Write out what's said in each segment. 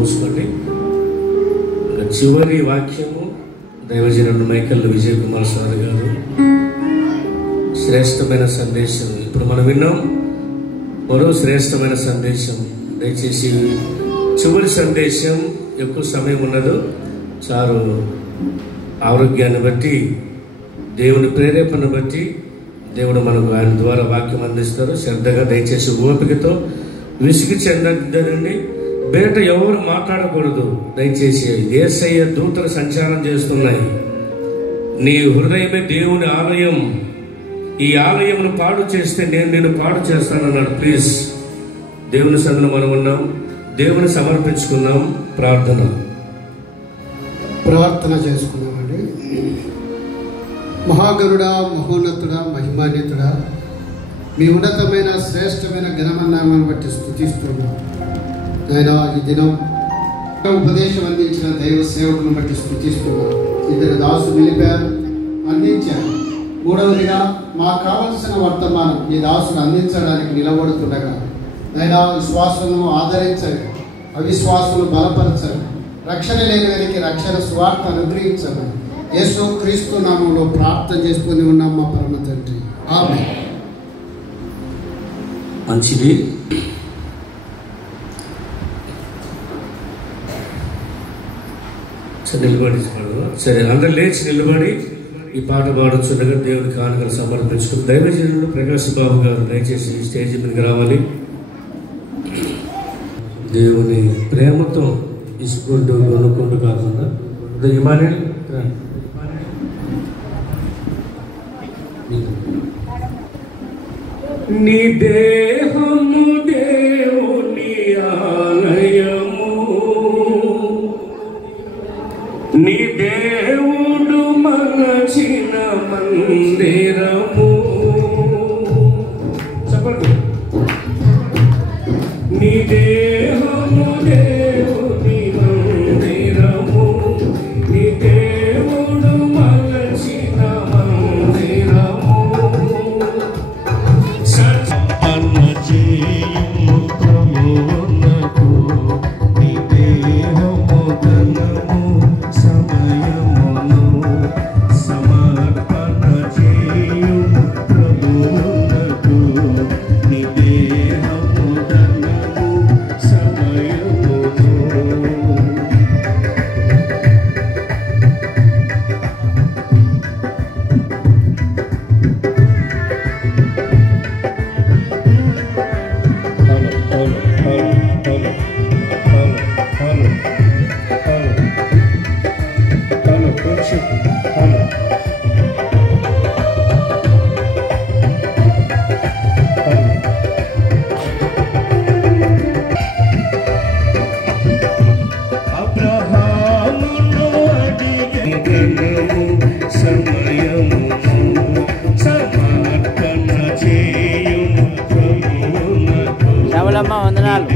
మూసుకోండి. చివరి వాక్యము దైవజనుడు మైకల్ విజయ్ కుమార్ సార్ గారు శ్రేష్టమైన సందేశం. ఇప్పుడు మనం విన్నాం మరో శ్రేష్టమైన సందేశం. దయచేసి చివరి సందేశం, ఎక్కువ సమయం ఉన్నదో సారు ఆరోగ్యాన్ని బట్టి, దేవుని ప్రేరేపణ బట్టి దేవుడు మనకు ఆయన ద్వారా వాక్యం అందిస్తారు. శ్రద్ధగా దయచేసి ఓపికతో, విసిగి చెందదండి. బయట ఎవరు మాట్లాడకూడదు. దయచేసి యేసయ్య దూతలు సంచారం చేస్తున్నాయి. నీ హృదయమే దేవుని ఆలయం. ఈ ఆలయమును పాడు చేస్తే నేను పాడు చేస్తానన్నాడు. ప్లీజ్, దేవుని సన్నిధిలో మనం ఉన్నాం. దేవుని సమర్పించుకుందాం. ప్రార్థన చేసుకున్నామండి. మహాగరుడా, మహోన్నతుడా, మహిమాన్వితుడా, మీ ఉన్నతమైన శ్రేష్టమైన ఘనమన్నామని బట్టి స్తుతిస్తున్నాం. ఆయన ఈ దినం ఉపదేశం అందించిన దైవ సేవకులను బట్టి స్తుతిస్తున్నాం. ఇద్దరు దాసులు నిలిపారు, అందించారు. మూడవదిగా మాకు కావలసిన వర్తమానం ఈ దాసులు అందించడానికి నిలబడుతుండగా ఆయన విశ్వాసులను ఆదరించండి, అవిశ్వాసులను బలపరచండి, రక్షణ లేని వారికి రక్షణ సువార్త అనుగ్రహించమని యేసు క్రీస్తు నామంలో ప్రార్థన చేసుకుని ఉన్నాం మా పరమ తండ్రి. ఆమేన్. మంచిది. నిలబడి సరే, అందరు లేచి నిలబడి ఈ పాట పాడుతుండగా దేవుని కానుకలు సమర్పించుకుని దైవజనుడు ప్రకాశ్ బాబు గారు దయచేసి స్టేజ్ మీదకి రావాలి. దేవుని ప్రేమతో తీసుకుంటూ కొనుక్కుంటూ కాకుండా ఇమానుయేల్ నీ దేహము దేవుని ఆలయము, నీ దేవుడు మలచిన మందిరము. చెప్పండి. నీ దేహము దేవుని మందిరము, నీ దేవుడు మలచిన మందిరము. సత్యన చేయము ప్రభువునకు, నీ దేహము ధనము సమయమును సమర్పణ చేయము ప్రభువునకు, నీ దేహము ధనము సమయమును. అబ్రహామును అడిగెను సమయమును సమర్పణ చేయుము ప్రభువునకు. శ్యామలమ్మ వందనాలు.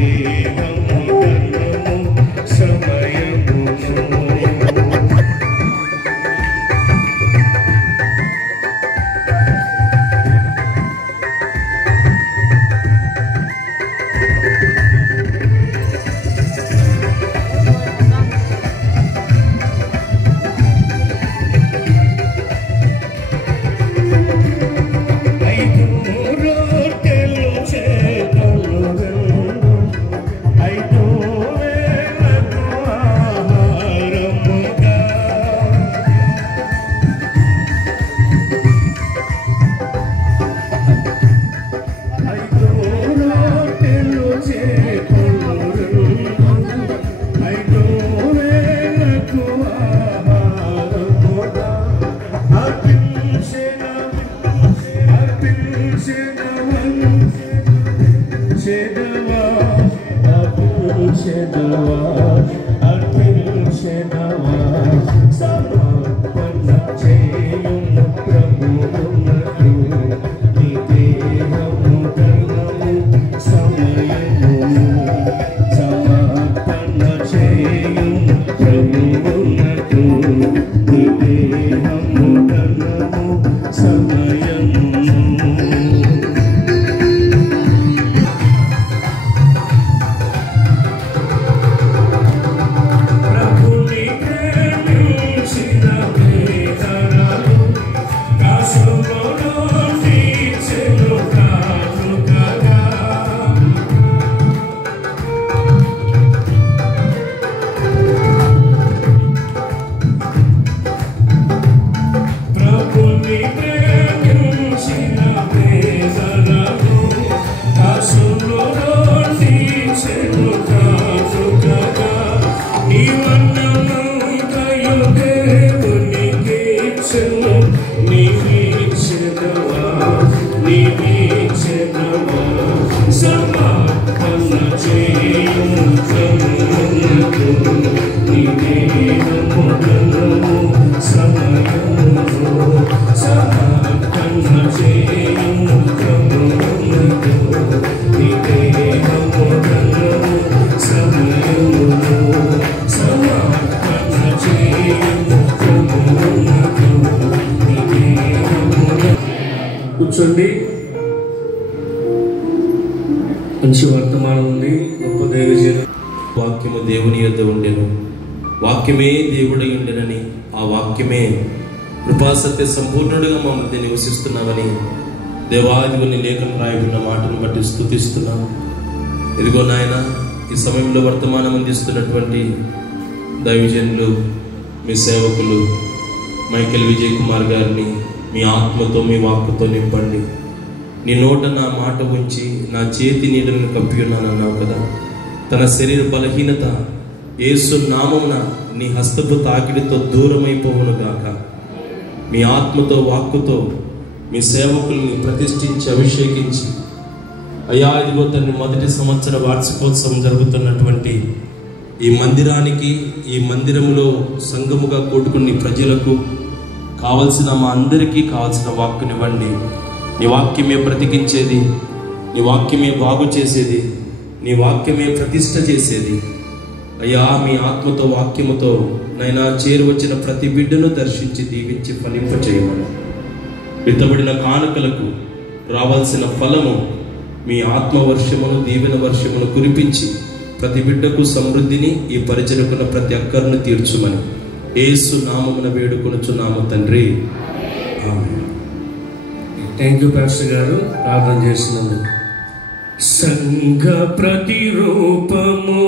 వాక్యము దేవుని యొద్ద ఉండెను, వాక్యమే దేవుడై ఉండెనని, ఆ వాక్యమే కృపాసత్య సంపూర్ణుడిగా మా మధ్య నివసిస్తున్నామని దేవాదివుని లేఖను రాయబడిన మాటను బట్టి స్తుతిస్తున్నాము. ఇదిగో నాయన, ఈ సమయంలో వర్తమానం అందిస్తున్నటువంటి దైవజనులు, మీ సేవకులు మైకేల్ విజయ్ కుమార్ గారిని మీ ఆత్మతో, మీ వాక్కుతో నింపండి. నీ నోట నా మాట ఉంచి నా చేతి నీడలను కప్పి ఉన్నానన్నావు కదా. తన శరీర బలహీనత యేసు నామమున నీ హస్తపు తాకిడితో దూరమైపోవును గాక. మీ ఆత్మతో, వాక్కుతో మీ సేవకుల్ని ప్రతిష్ఠించి అభిషేకించి, అయ్యా ఇదిగో తండ్రి, మొదటి సంవత్సర వార్షికోత్సవం జరుగుతున్నటువంటి ఈ మందిరానికి, ఈ మందిరములో సంఘముగా కూడుకుని ప్రజలకు కావలసిన, మా అందరికీ కావలసిన వాక్కునివ్వండి. నీ వాక్యమే బ్రతికించేది, నీ వాక్యమే బాగు చేసేది, నీ వాక్యమే ప్రతిష్ఠ చేసేది. అయ్యా మీ ఆత్మతో, వాక్యముతో నైనా చేరువచ్చిన ప్రతి బిడ్డను దర్శించి దీవించి ఫలింపచేయమని, విత్తబడిన కానుకలకు రావాల్సిన ఫలము మీ ఆత్మవర్షమును, దీవెన వర్షమును కురిపించి ప్రతి బిడ్డకు సమృద్ధిని, ఈ పరిచయకున్న ప్రతి అక్కర్ను తీర్చుమని యేసు నామమున వేడుకొనుచున్నాము తండ్రి, ఆమేన్. థ్యాంక్ యూ పాస్టర్ గారు ప్రార్థన చేసినందుకు. సంఘ ప్రతిరూపము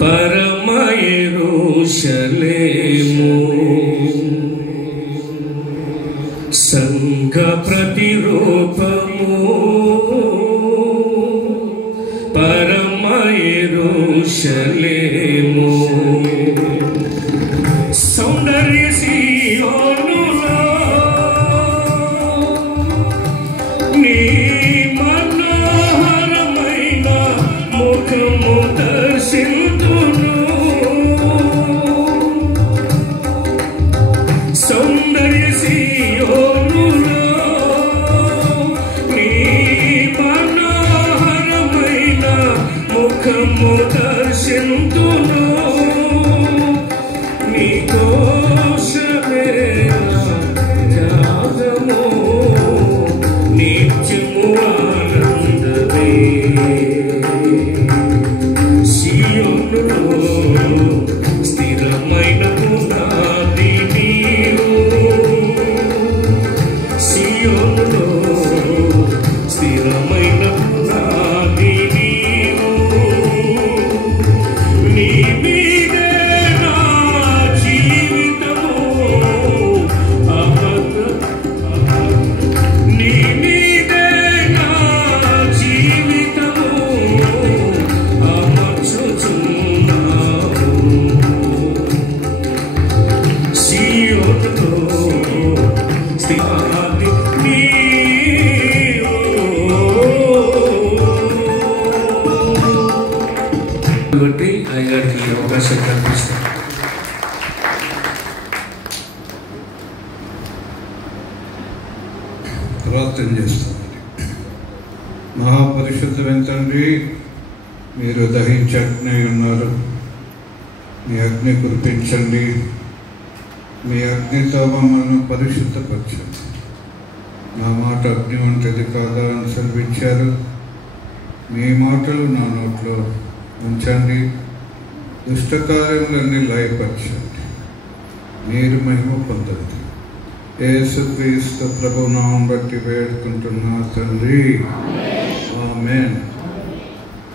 పరమ యెరూషలేము, సంఘ ప్రతిరూపము పరమ యెరూషలేము, సౌందర్య సీయోనులో నీ మనోహరమైన ముఖము దర్శింతును, సౌందర్య సీయోనులో నీ మనోహరమైన ముఖము దర్శింతును, నీ కోశమే త్యాగము నిత్యము ఆనందమే, సీయోనులో స్థిరమైన పునాది నీవు, సీయోనులో స్థిరమైన పునాది నీవు, నీ మీదే నా జీవితము నీ మీదే నా జీవితము అమర్చుచున్నావు, సీయోనులో స్థిరమైన నీవు. కాబట్టి అయ్యగారికి అవకాశం కల్పిస్తాం. ప్రార్థన చేస్తామండి. మహాపరిశుద్ధమైన తండ్రి, మీరు దహించి అగ్ని ఉన్నారు. మీ అగ్ని కురిపించండి, మీ అగ్నితో మమ్మల్ని పరిశుద్ధపరచండి. నా మాట అగ్ని వంటిది కాదా అని సెలవిచ్చారు. మీ మాటలు నా నోట్లో ఉంచండి, దుష్టకార్యములన్నీ లయపరచండి, మీరు మహిమ పొందండి. యేసుక్రీస్తు ప్రభు నామం బట్టి వేడుకుంటున్నా తండ్రి, ఆమేన్.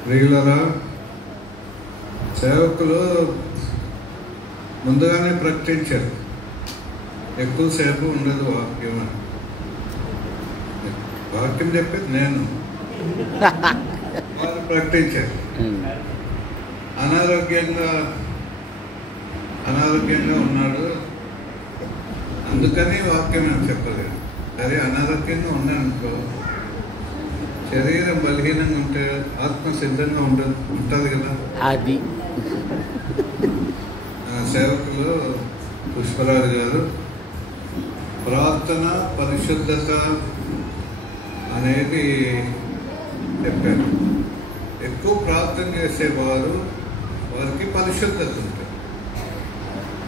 ప్రియులారా, సేవకులు ముందుగానే ప్రకటించారు, ఎక్కువసేపు ఉండదు వాక్యం అని. వాక్యం చెప్పేది నేను, వారు ప్రకటించారు. అనారోగ్యంగా ఉన్నాడు, అందుకని వాక్యం నేను చెప్పలేదు. సరే, అనారోగ్యంగా ఉన్నానుకో, శరీరం బలహీనంగా ఉంటే ఆత్మ సిద్ధంగా ఉంటుంది కదా. అది సేవకులు పుష్పరాజు గారు ప్రార్థన, పరిశుద్ధత అనేది చెప్పారు. ఎక్కువ ప్రార్థన చేసేవారు, వారికి పరిశుద్ధత ఉంటుంది.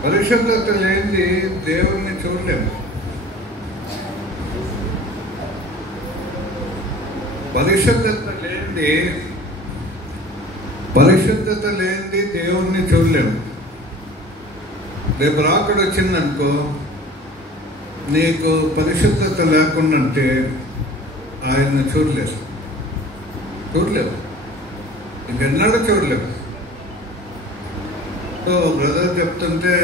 పరిశుద్ధత లేనిది దేవుణ్ణి చూడలేము. పరిశుద్ధత లేనిది పరిశుద్ధత లేనిది దేవుణ్ణి చూడలేము. రేపు రాకడ వచ్చిందనుకో, నీకు పరిశుద్ధత లేకుండా అంటే ఆయన్ని చూడలేవు, ఇంకెన్నాడు చూడలేవు. సో బ్రదర్ చెప్తుంటే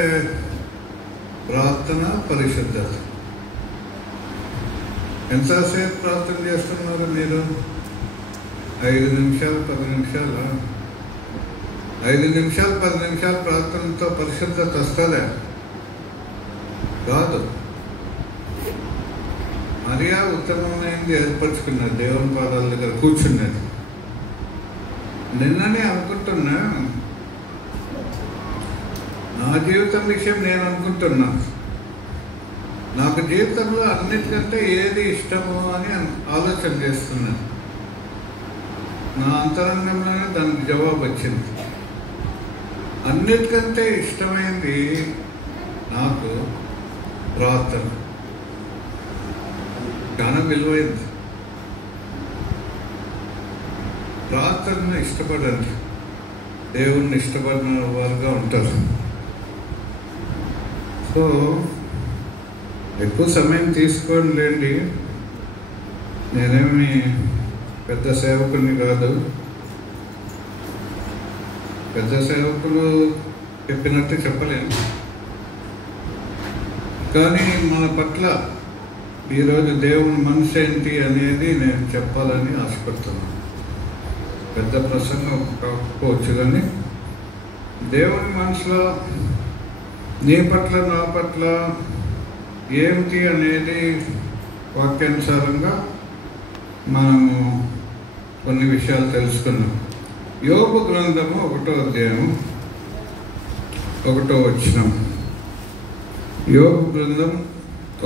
ప్రార్థన, పరిశుద్ధత. ఎంతసేపు ప్రార్థన చేస్తున్నారు మీరు? 5 నిమిషాలు 10 నిమిషాలు 5 నిమిషాలు 10 నిమిషాలు ప్రార్థనతో పరిశుద్ధత వస్తుందా? రాదు. మరియా ఉత్తమమైనది ఏర్పరచుకున్నది, దేవుని పాదాల దగ్గర కూర్చున్నది. నిన్ననే అనుకుంటున్నా, నా జీవితం విషయం నేను అనుకుంటున్నా, నాకు జీవితంలో అన్నిటికంటే ఏది ఇష్టమో అని ఆలోచన చేస్తున్నాను. నా అంతరంగంలోనే దానికి జవాబు వచ్చింది. అన్నిటికంటే ఇష్టమైంది నాకు ప్రార్థన. చాలా విలువైంది. ప్రార్థనను ఇష్టపడండి, దేవుణ్ణి ఇష్టపడిన వారుగా ఉంటారు. సో ఎక్కువ సమయం తీసుకోలేండి, నేనేమి పెద్ద సేవకుని కాదు. పెద్ద సేవకులు చెప్పినట్టు చెప్పలేను, కానీ మన పట్ల ఈరోజు దేవుని మనసు ఏంటి అనేది నేను చెప్పాలని ఆశపడుతున్నాను. పెద్ద ప్రసంగం కాకపోవచ్చు, కానీ దేవుని మనసులో నీ పట్ల నా పట్ల ఏమిటి అనేది వాక్యానుసారంగా మనము కొన్ని విషయాలు తెలుసుకున్నాం. యోబు గ్రంథము 1వ అధ్యాయం 1వ వచనం. యోబు గ్రంథం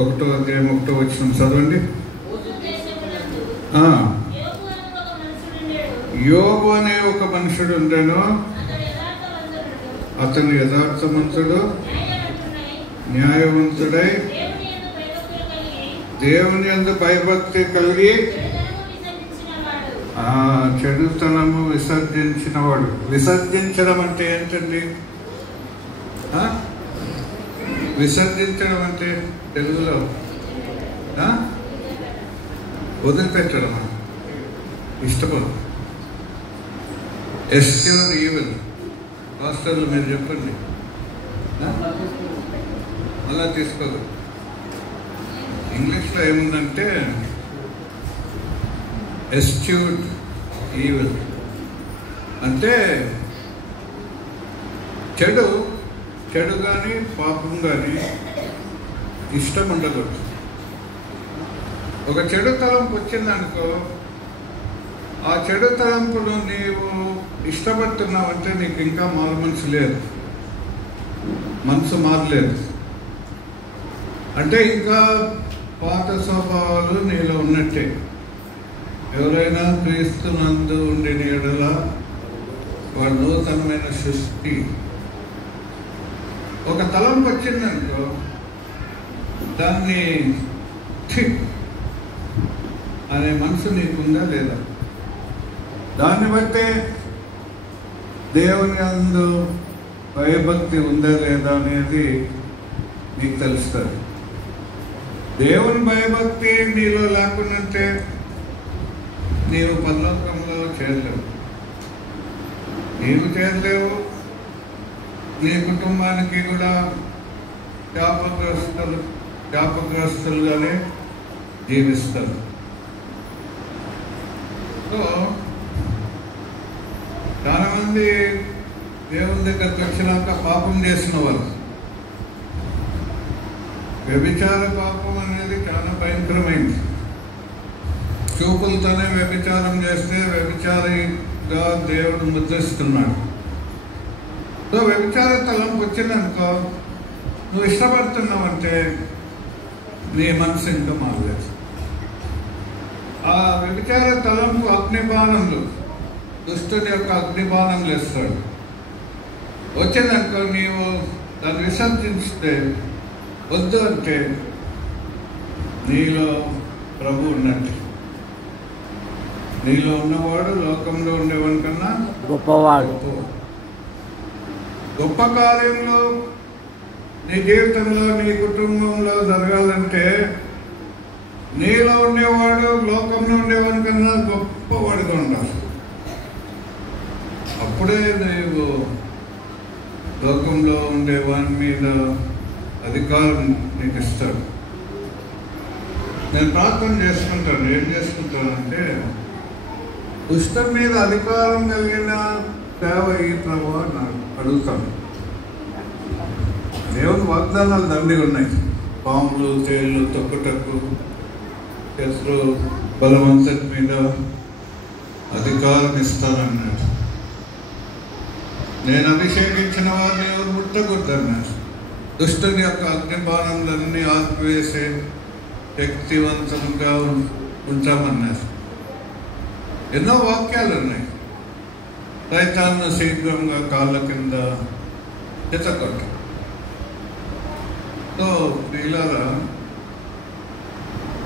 1వ అధ్యాయం 1వ వచనం చదవండి. యోబు అనే ఒక మనుషుడు ఉండెను, అతను యథార్థవంతుడు, న్యాయవంతుడై, దేవుని యందు భయభక్తి కలిగి, చెడుతనము విసర్జించినవాడు. విసర్జించడం అంటే ఏంటండి? విసర్జించడం అంటే తెలుగులో వదిలిపెట్టడమా? ఇష్టపడు. ఎస్క్యూర్ ఈవిల్. పాస్టర్లు మీరు చెప్పండి, అలా తీసుకోదు. ఇంగ్లీష్లో ఏముందంటే ఎస్క్యూర్ ఈవిల్ అంటే చెడు కానీ పాపం కానీ ఇష్టం ఉండకూడదు. ఒక చెడు తలంపు వచ్చిందనుకో, ఆ చెడు తలంపును నీవు ఇష్టపడుతున్నావంటే నీకు ఇంకా మారు మనసు మారలేదు అంటే ఇంకా పాత స్వభావాలు నీలో ఉన్నట్టే. ఎవరైనా క్రీస్తునందు ఉండిన యెడల వాడు నూతనమైన సృష్టి. ఒక తలంపు వచ్చిందనుకో, దాన్ని అనే మనసు నీకుందా లేదా? దాన్ని బట్టే దేవుని యందు భయభక్తి ఉందా లేదా అనేది నీకు తెలుస్తుంది. దేవుని భయభక్తి నీలో లేకుండాంటే నీవు పరలోకంలో చేరలేవు. నీవు చేరలేవు, నీ కుటుంబానికి కూడా శాపగ్రస్తులుగానే జీవిస్తారు. సో చాలా మంది దేవుని దగ్గరకు వచ్చినాక పాపం చేసిన వాళ్ళు, వ్యభిచార పాపం అనేది చాలా భయంకరమైంది. చూపులతోనే వ్యభిచారం చేస్తే వ్యభిచారిగా దేవుడు ముద్రిస్తున్నాడు. సో వ్యభిచార తలంపు వచ్చిందనుకో, నువ్వు ఇష్టపడుతున్నావంటే నీ మనసు ఇంకా మారలేదు. ఆ వ్యభిచార తలంపు అగ్నిబాణంలు, దుష్టుని యొక్క అగ్నిబాణంలు వేస్తాడు. వచ్చిందనుకో, నీవు దాన్ని విసర్జించితే, వద్దు అంటే నీలో ప్రభు ఉన్నట్టు. నీలో ఉన్నవాడు లోకంలో ఉండేవాడి కన్నా గొప్పవాడు. గొప్ప కార్యంలో నీ జీవితంలో నీ కుటుంబంలో జరగాలంటే నీలో ఉండేవాడు లోకంలో ఉండేవాడి కన్నా గొప్పవాడిగా ఉండాలి. అప్పుడే నీవు లోకంలో ఉండేవాడి మీద అధికారం నీకు ఇస్తాడు. నేను ప్రార్థన చేసుకుంటాను. ఏం చేసుకుంటానంటే దుష్టం మీద అధికారం కలిగిన సేవ ఈ ప్రభు నాకు అడుగుతాను. దేవుని వాగ్దానాలు దండిగా ఉన్నాయి. పాములు తేళ్ళు తొక్కుటక్కు శత్రు బలవంతటి మీద అధికారం ఇస్తానన్నాడు. నేను అభిషేకించిన వారిని ఎవరు ముట్టకూడదన్నాడు. దుష్టుని యొక్క అగ్నిబాణంలన్నీ ఆపివేసే శక్తివంతంగా ఉంటామన్నారు. ఎన్నో వాక్యాలు ఉన్నాయి. సైతాన్ని శీఘ్రంగా కాళ్ళ కింద ఎత్తకొట్టు. సో ప్రియులారా,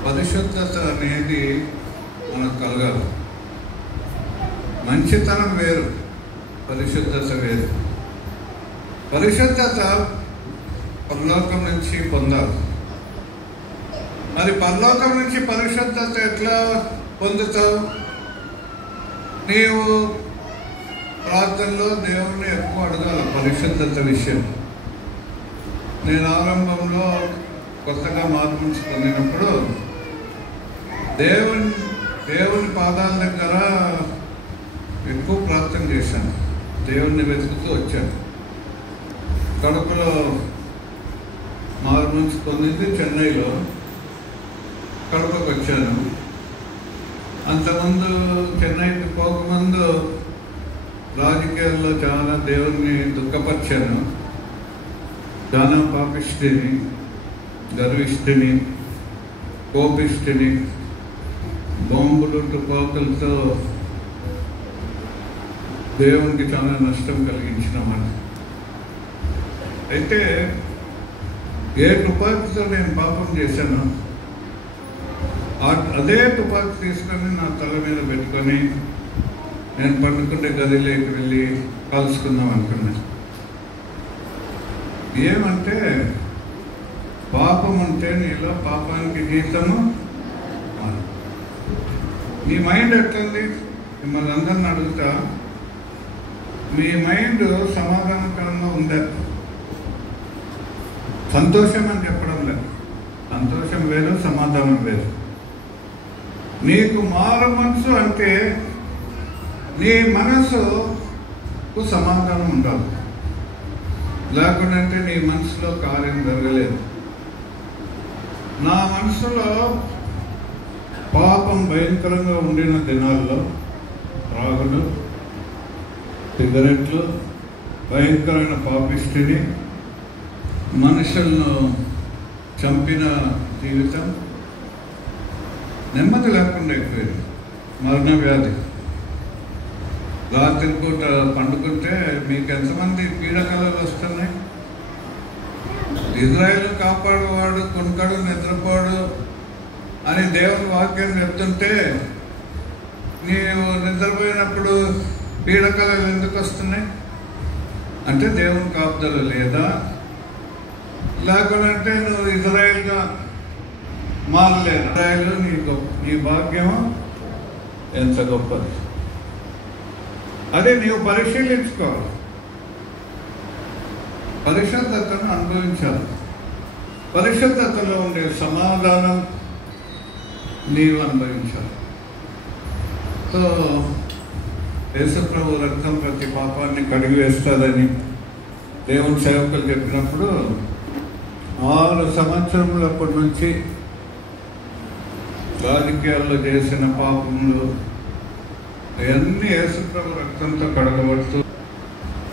పరిశుద్ధత అనేది మనకు కలగాలి. మంచితనం వేరు, పరిశుద్ధత వేరు. పరిశుద్ధత పరలోకం నుంచి పొందాలి. మరి పరలోకం నుంచి పరిశుద్ధత ఎట్లా పొందుతావు? నీవు ప్రార్థనలో దేవుణ్ణి ఎక్కువ అడగాలి పరిశుద్ధత విషయం. నేను ఆరంభంలో కొత్తగా మార్పు పొందినప్పుడు దేవుని పాదాల దగ్గర ఎక్కువ ప్రార్థన చేశాను. దేవుణ్ణి వెతుకుతూ వచ్చాను. కడపలో మార్పు పొందింది చెన్నైలో. కడపకు వచ్చాను. అంతకుముందు చెన్నైకి పోకముందు రాజకీయాల్లో చాలా దేవుణ్ణి దుఃఖపరిచాను. చాలా పాపిష్టిని, గర్విష్ఠిని, కోపిష్టిని, బాంబులు తుపాకులతో దేవునికి చాలా నష్టం కలిగించినామని. అయితే ఏ తుపాకుతో నేను పాపం చేశాను అదే తుపాకు తీసుకొని నా తల మీద పెట్టుకొని నేను పండుకుంటే గదిలోకి వెళ్ళి కలుసుకుందాం అనుకున్నాను. ఏమంటే పాపం ఉంటే నీలో పాపానికి జీతము. నీ మైండ్ ఎట్లుంది? మిమ్మల్ని అందరిని అడుగుతా, మీ మైండ్ సమాధానకరంగా ఉందా? సంతోషం అని చెప్పడం లేదు. సంతోషం వేరు, సమాధానం వేరు. నీకు మారు మనసు అంటే నీ మనసుకు సమాధానం ఉండాలి. లేకుండా నీ మనసులో కార్యం జరగలేదు. నా మనసులో పాపం భయంకరంగా ఉండిన దినాల్లో త్రాగులు, సిగరెట్లు, భయంకరమైన పాపిష్టిని, మనుషులను చంపిన జీవితం, నెమ్మది లేకుండా అయిపోయింది. మరణ వ్యాధి. రాత్రి పూట పండుకుంటే మీకు ఎంతమంది పీడకలలు వస్తున్నాయి? ఇజ్రాయేలు కాపాడువాడు కొనుకడు నిద్రపోడు అని దేవుని వాక్యం చెప్తుంటే నీవు నిద్రపోయినప్పుడు పీడకలలు ఎందుకు వస్తున్నాయి? అంటే దేవుని కాపుదల లేదా? లేకుంటే నువ్వు ఇజ్రాయేల్గా మారలేదు. ఇజ్రాయేలు నీ భాగ్యం ఎంత గొప్పది. అదే నీవు పరిశీలించుకోవాలి. పరిశుద్ధతను అనుభవించాలి. పరిశుద్ధతలో ఉండే సమాధానం నీవు అనుభవించాలి. సో యేసుప్రభు రక్తం ప్రతి పాపాన్ని కడిగి వేస్తుందని దేవుని సేవకులు చెప్పినప్పుడు 6 సంవత్సరములప్పటి నుంచి రాజకీయాల్లో చేసిన పాపములు అవన్నీ యేసుప్రభు రక్తంతో కడగబడుతూ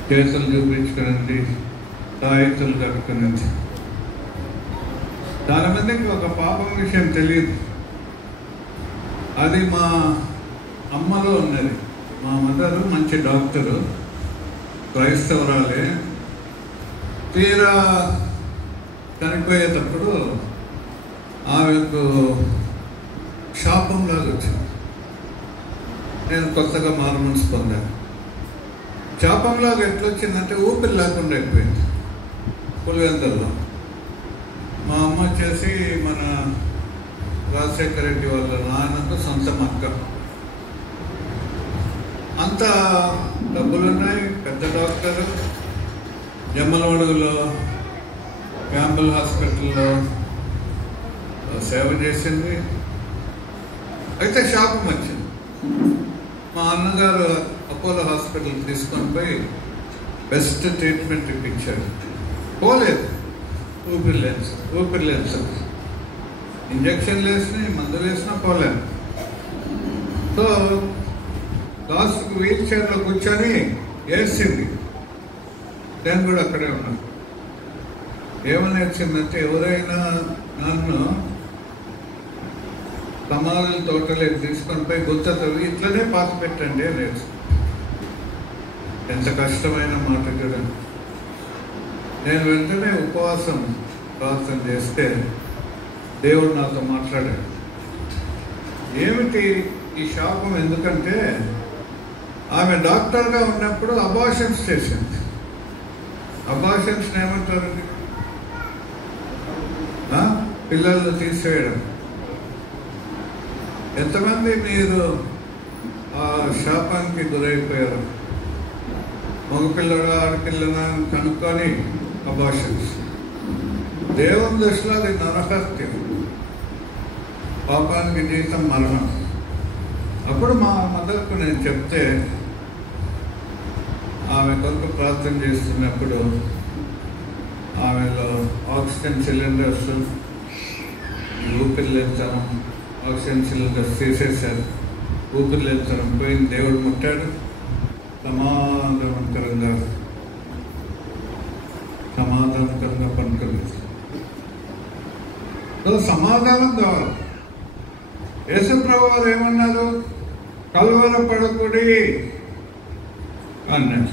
చేతులు చూపించుకునేది, తాయితులు కట్టుకునేది. చాలా మందికి ఒక పాపం విషయం తెలియదు. అది మా అమ్మలో ఉన్నది. మా మదరు మంచి డాక్టరు, క్రైస్తవురాలే. తీరా చనిపోయేటప్పుడు ఆమెకు శాపంలాగా వచ్చింది. నేను కొత్తగా మారుమనసు పొందాను. శాపంలాగా ఎట్లొచ్చిందంటే ఊపిరి లేకుండా అయిపోయింది పులివెందుల్లో. మా అమ్మ వచ్చేసి మన రాజశేఖర రెడ్డి వాళ్ళ నాన్నకు సొంతం అక్క. అంత డబ్బులున్నాయి, పెద్ద డాక్టరు, జమ్మలమడుగులో క్యాంబల్ హాస్పిటల్లో సేవ చేసింది. అయితే శాపం వచ్చింది. మా అన్నగారు అపోలో హాస్పిటల్కి తీసుకొని పోయి బెస్ట్ ట్రీట్మెంట్ ఇప్పించాడు. పోలేదు, ఊపిరి లేదు. ఇంజక్షన్లు వేసినాయి, మందులు వేసినా పోలేదు. సో లాస్ట్కి వీల్ చైర్లో కూర్చొని వేసింది. నేను కూడా అక్కడే ఉన్నాను. ఏమని వచ్చిందంటే, ఎవరైనా నన్ను సమాధుల తోటలోకి తీసుకొని పోయి గుర్త తవ్వి ఇట్లనే పాతి పెట్టండి లేదు. ఎంత కష్టమైన మాట కూడా. నేను వెంటనే ఉపవాసం ప్రార్థన చేస్తే దేవుడు నాతో మాట్లాడాడు. ఏమిటి ఈ శాపం? ఎందుకంటే ఆమె డాక్టర్గా ఉన్నప్పుడు అబార్షన్స్ చేసింది. అబార్షన్స్ ఏమంటారు? పిల్లలను తీసేయడం. ఎంతమంది మీరు ఆ శాపానికి గురైపోయారు? మగపిల్లడు ఆడపిల్లని కనుక్కొని అబార్షన్స్. దేవుని దృష్టిలో అది నరహత్యం, పాపానికి జీవితం మరణం. అప్పుడు మా మదర్కు నేను చెప్తే ఆమె కొరకు ప్రార్థన చేస్తున్నప్పుడు ఆమెలో ఆక్సిజన్ సిలిండర్స్, ఊపిరిలేతనం, ఆక్సిజన్ సిలిండర్స్ తీసేశారు. ఊపిరిలేతనం పోయింది. దేవుడు ముట్టాడు. సమాధానకరంగా పనుకుంది. సమాధానం కావాలి. యేసుప్రభు వారు ఏమన్నారు? కలవరపడకుడి అన్నాడు.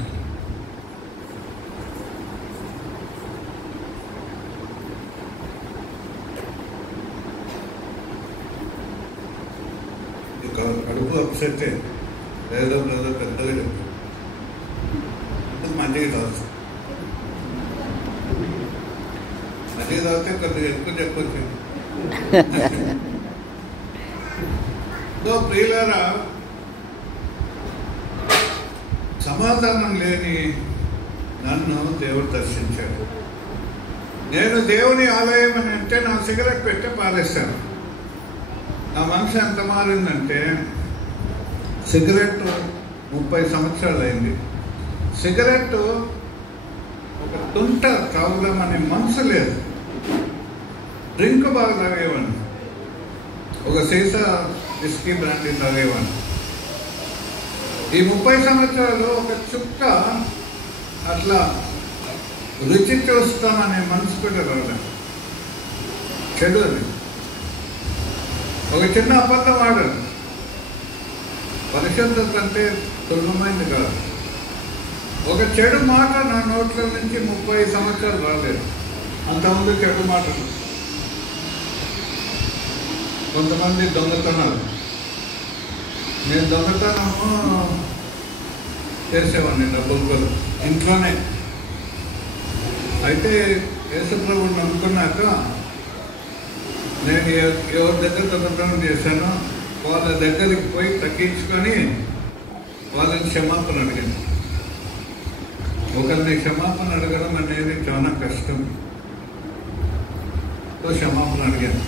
కడుపు అప్సెట్ ఏదో పెద్దగా చెప్పు, మంచిగా తాగుతుంది. మంచిగా తాగితే కొద్దిగా ఎక్కువ చెప్పొచ్చు. ప్రియులారా, సమాధానం లేని నన్ను దేవుడు దర్శించాడు. నేను దేవుని ఆలయం అని అంటే నా సిగరెట్ పెట్టి పారేస్తాను. నా మనసు ఎంత మారిందంటే, సిగరెట్ 30 సంవత్సరాలు అయింది. సిగరెట్ ఒక తుంట తాగుదామనే మనసు లేదు. డ్రింక్ బాగా తాగేవాడిని. ఒక సీసా విస్కీ బ్రాండీ తాగేవాడిని. ఈ 30 సంవత్సరాలు ఒక చుక్క అట్లా రుచి చూస్తామనే మనసు కూడా రాలేదు. చెడు అది. ఒక చిన్న అబద్ధం ఆడాను. పరిశుద్ధత అంటే తుల్యమైంది కాదు. ఒక చెడు మాట నా నోట్ల నుంచి 30 సంవత్సరాలు రాలేదు. అంతకుముందు చెడు మాటలు. కొంతమంది దొంగతనాలు. నేను దొంగతనము చేసేవాడిని, డబ్బులు ఇంట్లోనే. అయితే యేసుప్రభుని నమ్ముకున్నాక నేను ఎవరి దగ్గర దొంగతనం చేశానో వాళ్ళ దగ్గరికి పోయి తగ్గించుకొని వాళ్ళని క్షమాపణ అడిగాను. ఒకరిని క్షమాపణ అడగడం అనేది చాలా కష్టం. క్షమాపణ అడిగాను.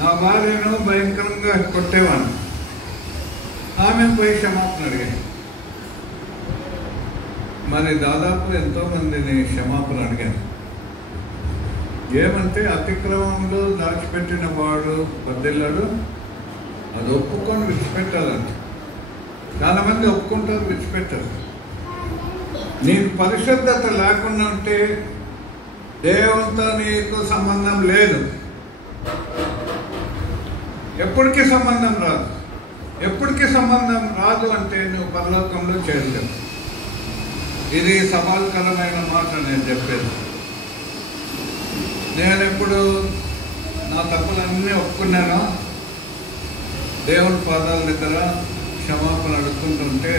నా భార్యను భయంకరంగా కొట్టేవాడిని. ఆమె పోయి క్షమాపణ అడిగాను. మరి దాదాపు ఎంతోమందిని క్షమాపణ అడిగాను. ఏమంటే అతిక్రమంలో దాచిపెట్టిన వాడు వదిలాడు, అది ఒప్పుకొని విడిచిపెట్టాలంట. చాలా మంది ఒప్పుకుంటారు, విడిచిపెట్టారు. నీకు పరిశుద్ధత లేకుండా ఉంటే దేవునితో నీకు సంబంధం లేదు. ఎప్పటికీ సంబంధం రాదు. ఎప్పటికీ సంబంధం రాదు అంటే నువ్వు పరలోకంలో చేరలేవు. ఇది సవాల్కరమైన మాట నేను చెప్పేది. నేను ఎప్పుడు నా తప్పులన్నీ ఒప్పుకున్నాను, దేవుని పాదాల దగ్గర క్షమాపణ అడుక్కుంటుంటే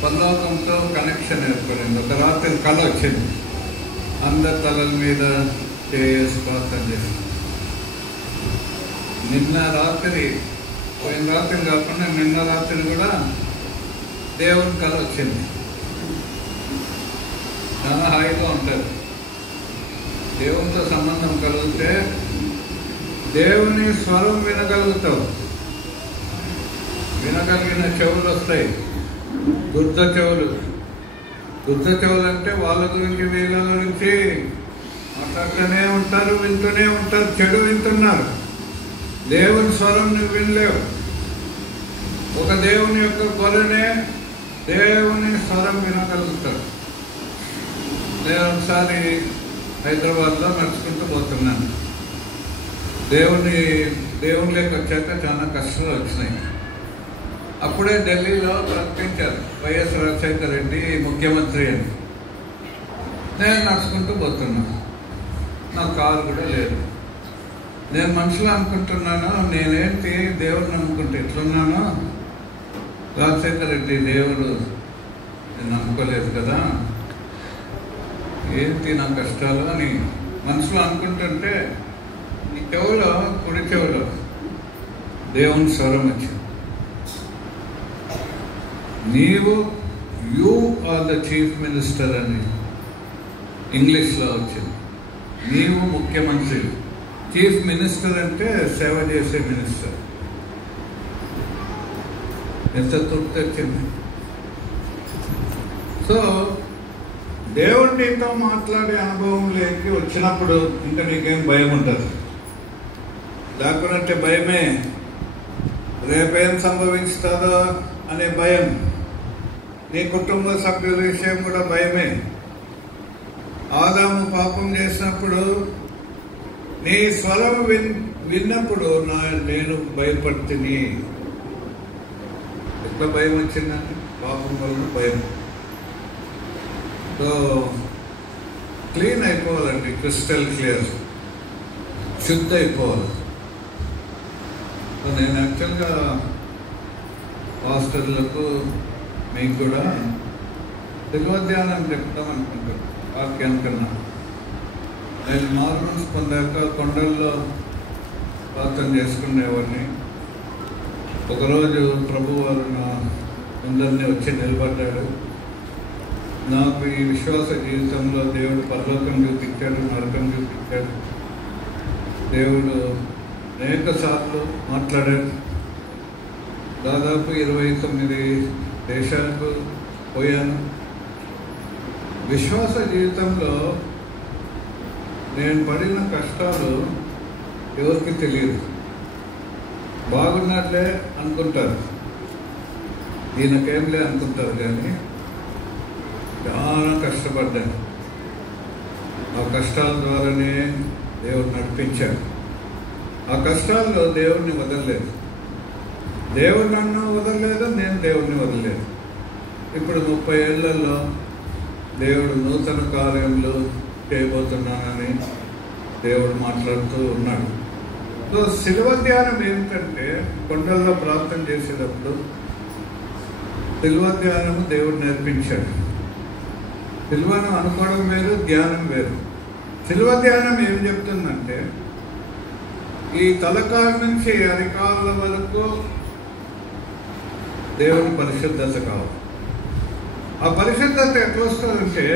పరలోకంతో కనెక్షన్ ఏర్పడింది. ఒక రాత్రి కళ వచ్చింది. అందరి తలల మీద చేసి ప్రార్థన చేసింది. నిన్న రాత్రి, పోయిన రాత్రి కాకుండా నిన్న రాత్రి కూడా దేవుని కళ వచ్చింది. చాలా హాయిగా ఉంటుంది. దేవునితో సంబంధం కలిగితే దేవుని స్వరం వినగలుగుతావు. వినగలిగిన చెవులు వస్తాయి, గుర్త చెవులు. గుర్త చెవులు అంటే వాళ్ళ గురించి వీళ్ళ గురించి మాట్లాడుతూనే ఉంటారు, వింటూనే ఉంటారు, చెడు వింటున్నారు. దేవుని స్వరం నువ్వు వినలేవు. ఒక దేవుని యొక్క గొర్రెనే దేవుని స్వరం వినగలుగుతారు. నేను ఒకసారి హైదరాబాద్లో నడుచుకుంటూ పోతున్నాను. దేవునిలోకి వచ్చాక చాలా కష్టాలు వచ్చినాయి. అప్పుడే ఢిల్లీలో ప్రకటించారు వైఎస్ రాజశేఖర రెడ్డి ముఖ్యమంత్రి అని. నేను నడుచుకుంటూ పోతున్నాను. నా కారు కూడా లేదు. నేను మనసులో అనుకుంటున్నాను, నేనేంటి దేవుడిని నమ్ముకుంటే ఎట్లున్నాను, రాజశేఖర రెడ్డి దేవుడు నేను నమ్ముకోలేదు కదా, ఏంటి నా కష్టాలు అని మనసులో అనుకుంటుంటే ఈ చెవులో, కుడి చెవులో దేవుని స్వరం వచ్చింది. You are the chief minister అని ఇంగ్లీష్లో వచ్చింది. నీవు ముఖ్యమంత్రి. చీఫ్ మినిస్టర్ అంటే సేవ చేసే మినిస్టర్. ఎంత తృప్తి వచ్చింది. సో దేవుడు నీతో మాట్లాడే అనుభవంలోకి వచ్చినప్పుడు ఇంకా నీకేం భయం ఉంటుంది. లేకపోతే భయమే, రేపేం సంభవిస్తుందో అనే భయం. నీ కుటుంబ సభ్యుల విషయం కూడా భయమే. ఆదాము పాపం చేసినప్పుడు నీ స్వరం విన్నప్పుడు నేను భయపడుతుంది. ఎట్లా భయం వచ్చిందంటే పాపం వల్ల భయం. సో క్లీన్ అయిపోవాలండి, క్రిస్టల్ క్లియర్, శుద్ధ అయిపోవాలి. సో నేను యాక్చువల్గా పాస్టర్లకు మీకు కూడా దిగ్వధ్యానం చెప్తాం అనుకుంటాను. వాక్యానికన్నా నేను నార్మల్స్ పొందాక కొండల్లో ప్రార్థన చేసుకునేవాడిని. ఒకరోజు ప్రభువారు నా అందరినీ వచ్చి నిలబడ్డాడు. నాకు ఈ విశ్వాస జీవితంలో దేవుడు పరలోకం చూపించాడు, నరకం చూపించాడు. దేవుడు అనేక సార్లు మాట్లాడాడు. దాదాపు 29 దేశాలకు పోయాను. విశ్వాస జీవితంలో నేను పడిన కష్టాలు ఎవరికి తెలియదు. బాగున్నట్లే అనుకుంటారు, ఈయనకేంలే అనుకుంటారు. కానీ చాలా కష్టపడ్డాను. ఆ కష్టాల ద్వారానే దేవుడు నడిపించాడు. ఆ కష్టాల్లో దేవుడిని వదలలేదు. దేవుడు నన్ను వదలలేదు, నేను దేవుడిని వదలలేదు. ఇప్పుడు 30 ఏళ్లలో దేవుడు నూతన కార్యంలో చేయబోతున్నానని దేవుడు మాట్లాడుతూ ఉన్నాడు. సో శిలువ ధ్యానం ఏమిటంటే, కొండల్లో ప్రార్థన చేసేటప్పుడు శిలువ ధ్యానము దేవుడు నేర్పించాడు. శిలువను అనుకోవడం వేరు, ధ్యానం వేరు. శిలువ ధ్యానం ఏం చెప్తుందంటే, ఈ తలకాల నుంచి అరికాళ్ళ వరకు దేవుని పరిశుద్ధత కావాలి. ఆ పరిశుద్ధత ఎట్లా వస్తుందంటే,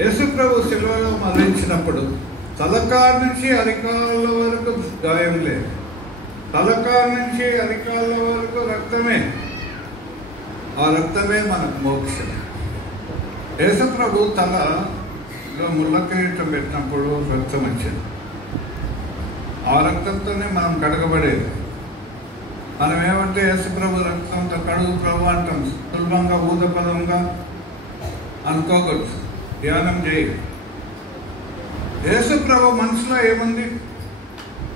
యేసు ప్రభు శిలువలో మరణించినప్పుడు తలకాల నుంచి అరికాళ్ళ వరకు గాయం లేదు. తలకాల నుంచి అరికాళ్ళ వరకు రక్తమే. ఆ రక్తమే మనకు మోక్షం. యేసు ప్రభు తలలో ముళ్ళ కిరీటం పెట్టినప్పుడు రక్తం వచ్చింది. ఆ రక్తంతోనే మనం కడగబడేది. మనం ఏమంటే యేసు ప్రభు రక్తంతో కడుగు ప్రభు అంటాం. సులభంగా ఊదపదంగా అనుకోకూడదు, ధ్యానం చేయి. యేసు ప్రభు మనసులో ఏముంది?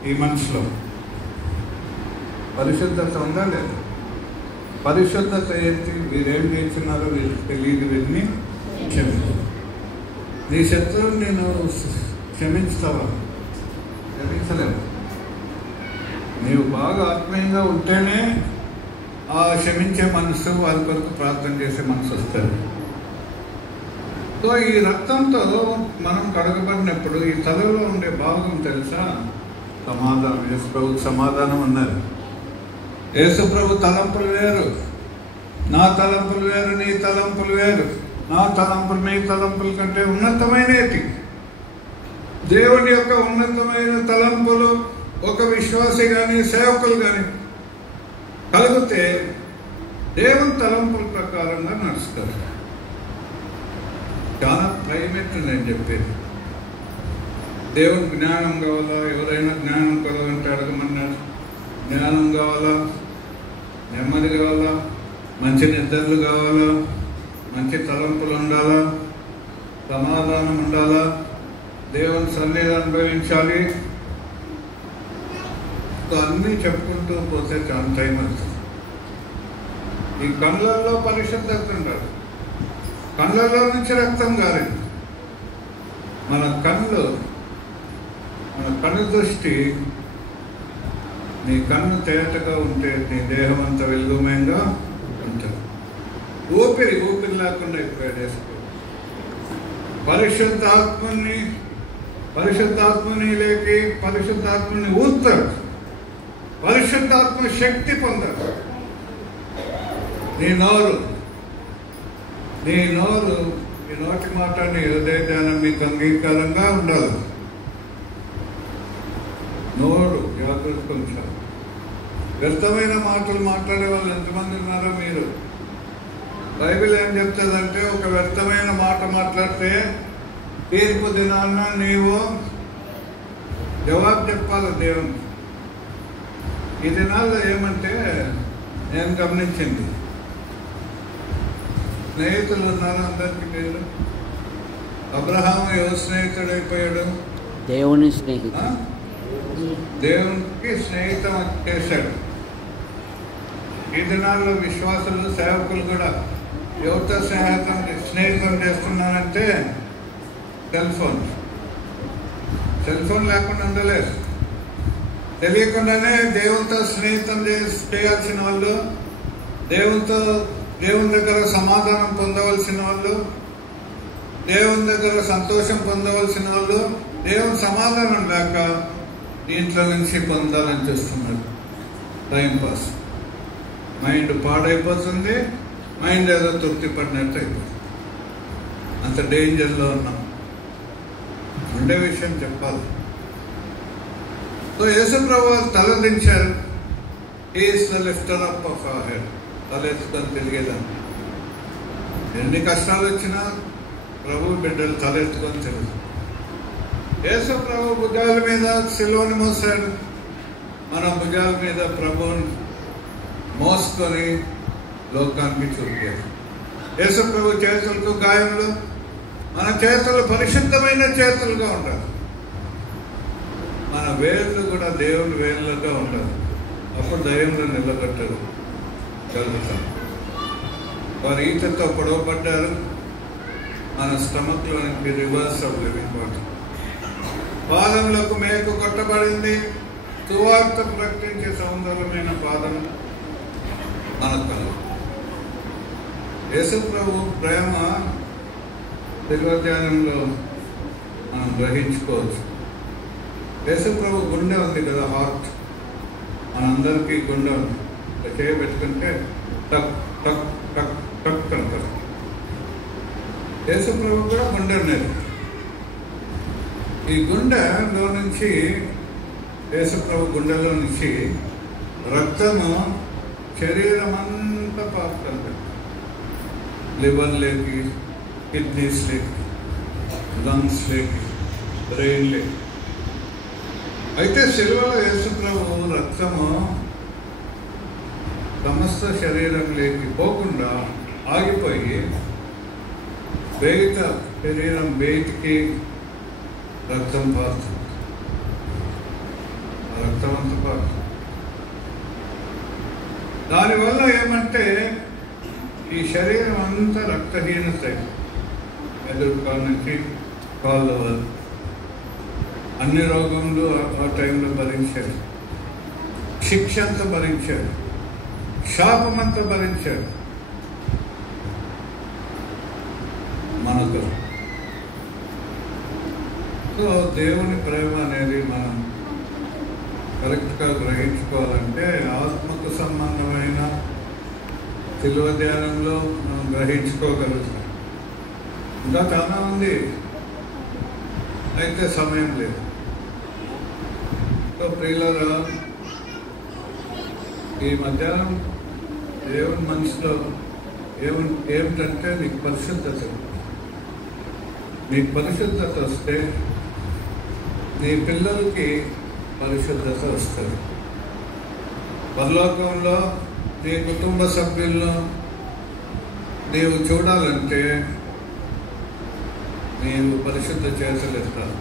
ఈ మనసులో పరిశుద్ధత ఉందా లేదా? పరిశుద్ధత ఏంటి? వీరేం చేస్తున్నారో వీళ్ళకి తెలియదు, వీరిని క్షమించు. నీ శత్రువుని నేను క్షమించుతావా? క్షమించలేవు. నీవు బాగా ఆత్మీయంగా ఉంటేనే ఆ క్షమించే మనసు, వాళ్ళ కొరకు ప్రార్థన చేసే మనసు వస్తుంది. సో ఈ రక్తంతో మనం కడగబడినప్పుడు ఈ తలలో ఉండే భాగం తెలుసా? సమాధానం. యేసు ప్రభు సమాధానం ఉన్నది. యేసు ప్రభు తలంపులు వేరు, నా తలంపులు వేరు, నీ తలంపులు వేరు. నా తలంపులు నీ తలంపుల కంటే ఉన్నతమైనది. దేవుని యొక్క ఉన్నతమైన తలంపులు ఒక విశ్వాసి కానీ సేవకులు కానీ కలిగితే దేవుని తలంపుల ప్రకారంగా నడుస్తారు. చాలా ప్రైవేట్ నేను చెప్పేది. దేవుని జ్ఞానం కావాలా? ఎవరైనా జ్ఞానం కావాలంటే అడగమన్నారు. జ్ఞానం కావాలా? నెమ్మది కావాలా? మంచి నిద్రలు కావాలా? మంచి తలంపులు ఉండాలా? సమాధానం ఉండాలా? దేవుని సన్నిధి అనుభవించాలి. అన్నీ చెప్పుకుంటూ పోతే చాలా టైం వస్తుంది. ఈ కళ్ళల్లో పరిశుద్ధత ఉండాలి. కళ్ళలో నుంచి రక్తం కాలేదు. మన కన్ను దృష్టి, నీ కన్ను తేటగా ఉంటే నీ దేహం అంతా వెలుగుమయంగా ఉంటుంది. ఊపిరి లేకుండా ఇప్పుడు వేసుకో. పరిశుద్ధాత్మని లేకి పరిశుద్ధాత్మని ఊస్తాడు. పరిశుద్ధాత్మ శక్తి పొందాడు. నీ నోరు ఈ నోటి మాట నీ హృదయ ధ్యానం మీకు అంగీకారంగా ఉండాలి. నోరు జాగ్రత్త కొంచెం. వ్యర్థమైన మాటలు మాట్లాడే వాళ్ళు ఎంతమంది ఉన్నారో మీరు. బైబిల్ ఏం చెప్తుందంటే, ఒక వ్యర్థమైన మాట మాట్లాడితే తీర్పు దినాన్న నీవు జవాబు చెప్పాలి దేవుని. ఈ దినాల్లో ఏమంటే నేను గమనించింది, స్నేహితులు ఉన్నారు అందరికీ. మీరు అబ్రహాము ఎవరు స్నేహితుడైపోయాడు? దేవుని స్నేహితుడు. దేవునికి స్నేహితం చేశాడు. ఈ దినాల్లో విశ్వాసులు సేవకులు కూడా ఎవరితో స్నేహితం చేస్తున్నారంటే సెల్ ఫోన్ లేకుండా ఉండలేదు. తెలియకుండానే దేవునితో స్నేహితం చేయాల్సిన వాళ్ళు, దేవుని దగ్గర సమాధానం పొందవలసిన వాళ్ళు, దేవుని దగ్గర సంతోషం పొందవలసిన వాళ్ళు దేవుని సమాధానం లేక దీంట్లో నుంచి పొందాలని చూస్తున్నారు. టైంపాస్. మైండ్ పాడైపోతుంది. మైండ్ ఏదో తృప్తి పడినట్టు అయిపోతుంది. అంత డేంజర్లో ఉన్నాం. ఉండే విషయం చెప్పాలి. సో యేసు ప్రభువు తలదించారు. Is the lifter up of our head. తలెత్తుకొని తిరిగేదాన్ని. ఎన్ని కష్టాలు వచ్చినా ప్రభు బిడ్డలు తలెత్తుకొని తిరుగుతారు. యేసు ప్రభు భుజాల మీద సిలువను మోసాడు. మన భుజాల మీద ప్రభువుని మోసుకొని లోకానికి చూపారు. యేసు ప్రభు చేతులకు గాయములు, మన చేతులు పరిశుద్ధమైన చేతులుగా ఉండాలి. మన వేళ్ళు కూడా దేవుని వేళ్ళగా ఉండాలి. అప్పుడు దైవంలో నిలబెట్టరు కలుగుతాం. వారు ఈతతో పొడవబడ్డారు. మన స్టమక్లోనికి రివర్స్ ఆఫ్ లివింగ్ వాటర్. పాదములకు మేకు కొట్టబడింది. సువార్త ప్రకటించే సౌందర్యమైన పాదం మనకు కలదు. యేసు ప్రభు ప్రేమ శిల్వధ్యానంలో మనం గ్రహించుకోవచ్చు. యేసు ప్రభు గుండె ఉంది కదా, హార్ట్. మనందరికీ గుండె ఉంది. చేయబెట్టుకుంటే టక్ టక్ టక్ టక్ అంటారు. యేసు ప్రభు కూడా గుండె ఉన్నది. ఈ గుండెలో నుంచి, యేసు ప్రభు గుండెలో నుంచి రక్తము శరీరం అంతా పాకుతుంది. లివర్ లేకి, కిడ్నీస్ లేకి, లంగ్స్ లేకి, బ్రెయిన్ లేకి. అయితే సిలువలో యేసు ప్రభు రక్తము సమస్త శరీరం లేకి పోకుండా ఆగిపోయి శరీరం బయటికి రక్తం పారుతుంది. రక్తం అంతా పారుతుంది. దానివల్ల ఏమంటే ఈ శరీరం అంతా రక్తహీనత, ఎదురు కాళ్ళ నుంచి కాళ్ళ వరకు అన్ని రోగములు ఆ టైంలో భరించారు. శిక్ష అంతా భరించారు. శాపమంతా భరించాడు మనకు. సో దేవుని ప్రేమ అనేది మనం కరెక్ట్గా గ్రహించుకోవాలంటే ఆత్మకు సంబంధమైన శిలువ ధ్యానంలో మనం గ్రహించుకోగలుగుతాం. ఇంకా చాలా ఉంది, అయితే సమయం లేదు. సో ప్రియులారా, ఈ మధ్యాహ్నం దేవుని మనసులో ఏమిటంటే నీకు పరిశుద్ధత వస్తే నీ పిల్లలకి పరిశుద్ధత వస్తుంది. పరలోకంలో నీ కుటుంబ సభ్యులను నీవు చూడాలంటే నీవు పరిశుద్ధ చేతలేస్తావు.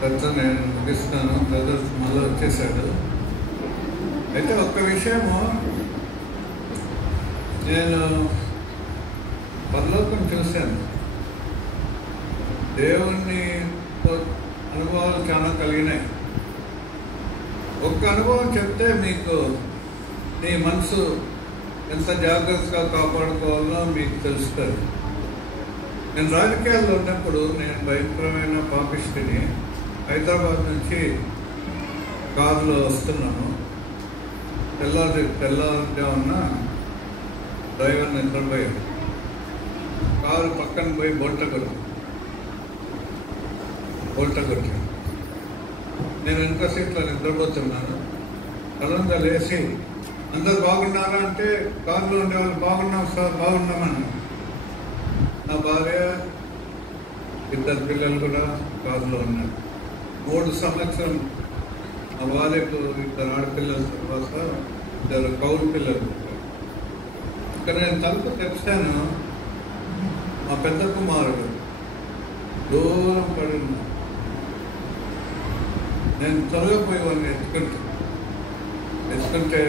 పెద్ద నేను ముగిస్తున్నాను, బ్రదర్స్ మళ్ళీ వచ్చేసాడు. అయితే ఒక్క విషయము, నేను పరలోకం చూశాను. దేవుణ్ణి అనుభవాలు చాలా కలిగినాయి. ఒక్క అనుభవం చెప్తే మీకు నీ మనసు ఎంత జాగ్రత్తగా కాపాడుకోవాలో మీకు తెలుస్తుంది. నేను రాజకీయాల్లో ఉన్నప్పుడు నేను భయంకరమైన పాపిష్టిని హైదరాబాద్ నుంచి కారులో వస్తున్నాను. తెల్లారుజామున డ్రైవర్ నిద్రపోయాడు. కారు పక్కన పోయి బొల్ట కొట్టాను. నేను వెనుక సీట్లో నిద్రపోతున్నాను. కలంతా లేచి అందరు బాగున్నారా అంటే కారులో ఉండేవాళ్ళు బాగున్నాం సార్, బాగున్నామని. నా భార్య, 2 పిల్లలు కూడా కారులో ఉన్నారు. 3 సంవత్సరం మా భార్యకు 2 ఆడపిల్లల తర్వాత 2 కౌలు పిల్లలు. ఇక్కడ నేను తలుపు తెచ్చాను. మా పెద్ద కుమారుడు దూరం పడి ఉన్నా. నేను త్వరగా పోయి వాడిని ఎత్తుకుంటే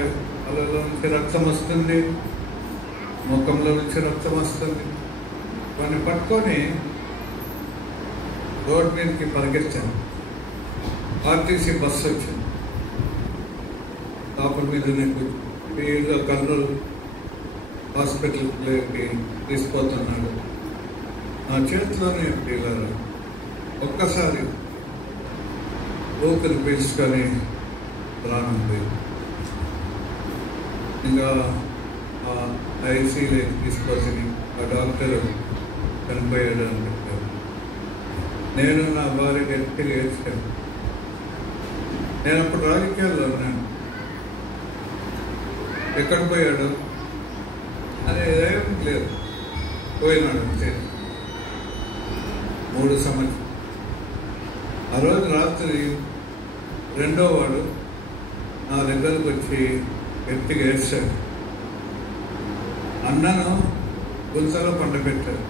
వాళ్ళలో నుంచి రక్తం వస్తుంది, ముఖంలో నుంచి రక్తం వస్తుంది. వాడిని పట్టుకొని రోడ్ మీదకి పరిగెత్తాను. ఆర్టీసీ బస్సు వచ్చింది. కాపుల మీద నీకు స్పీడ్గా కర్నూలు హాస్పిటల్కి తీసుకుపోతున్నాడు. నా చేతిలోనే పిల్లలు ఒక్కసారి ఊపిరి పీల్చుకొని ప్రాణం పోయింది. ఇంకా ఐసీలోకి తీసుకొచ్చి ఆ డాక్టర్ చనిపోయాడు అని చెప్పారు. నేను నా భార్య గట్టిగా ఏడ్చాను. నేను అప్పుడు రాజకీయాల్లో ఉన్నాను. ఎక్కడ పోయాడు అని ఏం లేదు, పోయినాడు అంతే. 3 సంవత్సరం. ఆ రోజు రాత్రి 2వ వాడు నా దగ్గరకు వచ్చి గట్టిగా ఏడ్చాడు. అన్నను గుంతలో పండబెట్టాడు.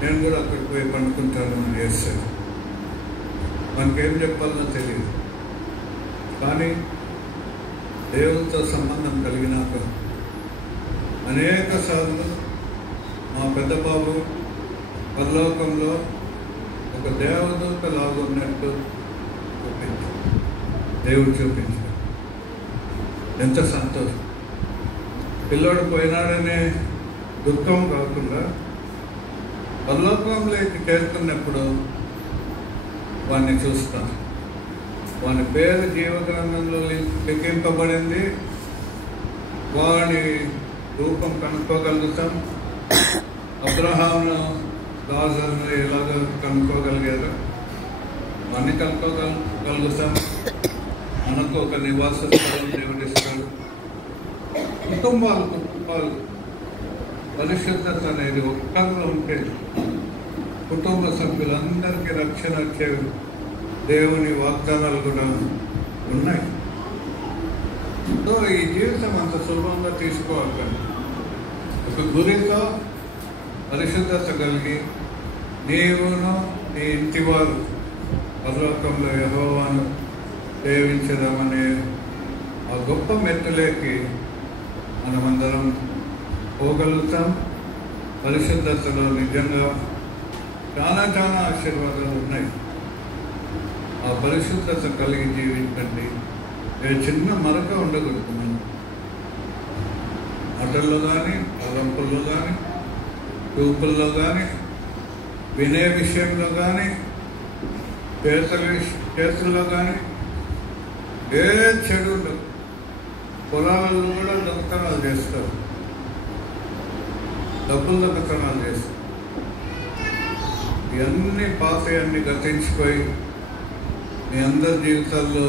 నేను కూడా అక్కడికి పోయి పండుకుంటాను అని ఏడ్చాడు. మనకేం చెప్పాలనో తెలియదు. కానీ దేవునితో సంబంధం కలిగినాక అనేక సార్లు మా పెద్ద బాబు పరలోకంలో ఒక దేవదూత లాగా ఉన్నట్టు దేవుడు చూపించాడు. ఎంత సంతోషం! పిల్లోడు పోయినాడనే దుఃఖం కాకుండా పరలోకంలోకి చేరుకున్నప్పుడు వాడిని చూస్తాం. వాని పేరు జీవగ్రంథంలో లిఖింపబడింది. వాడి రూపం కనుక్కోగలుగుతాం. అబ్రహాంను, లాజరును ఎలాగ కనుక్కోగలిగారు, వాడిని కనుక్కోగలుగుతాం. మనకు ఒక నివాస స్థలం దేవుడిస్తాడు. కుటుంబాలు పరిశుద్ధత అనేది ఒక్కరిలో ఉంటే కుటుంబ సభ్యులందరికీ రక్షణ వచ్చే దేవుని వాగ్దానాలు కూడా ఉన్నాయి. సో ఈ జీవితం అంత సులభంగా తీసుకోవాలి. ఒక గురితో పరిశుద్ధత కలిగి నీవును నీ ఇంటి వారు పరలోకంలో యెహోవాను సేవించదామనే ఆ గొప్ప మెట్టులోకి మనమందరం పోగలుగుతాం. పరిశుద్ధతలో నిజంగా చాలా చాలా ఆశీర్వాదాలు ఉన్నాయి. ఆ పరిశుద్ధత కలిగి జీవించండి. చిన్న మరక ఉండకూడదు. మనం మాటల్లో కానీ, తలంపుల్లో కానీ, చూపుల్లో కానీ, వినే విషయంలో కానీ, చేతుల్లో కానీ ఏ చెడు ఉండదు. పొలాలలో కూడా దొంగతనాలు చేస్తారు, డబ్బులు దొంగతనాలు చేస్తారు. ఇవన్నీ పాతయన్నీ గతించిపోయి మీ అందరి జీవితాల్లో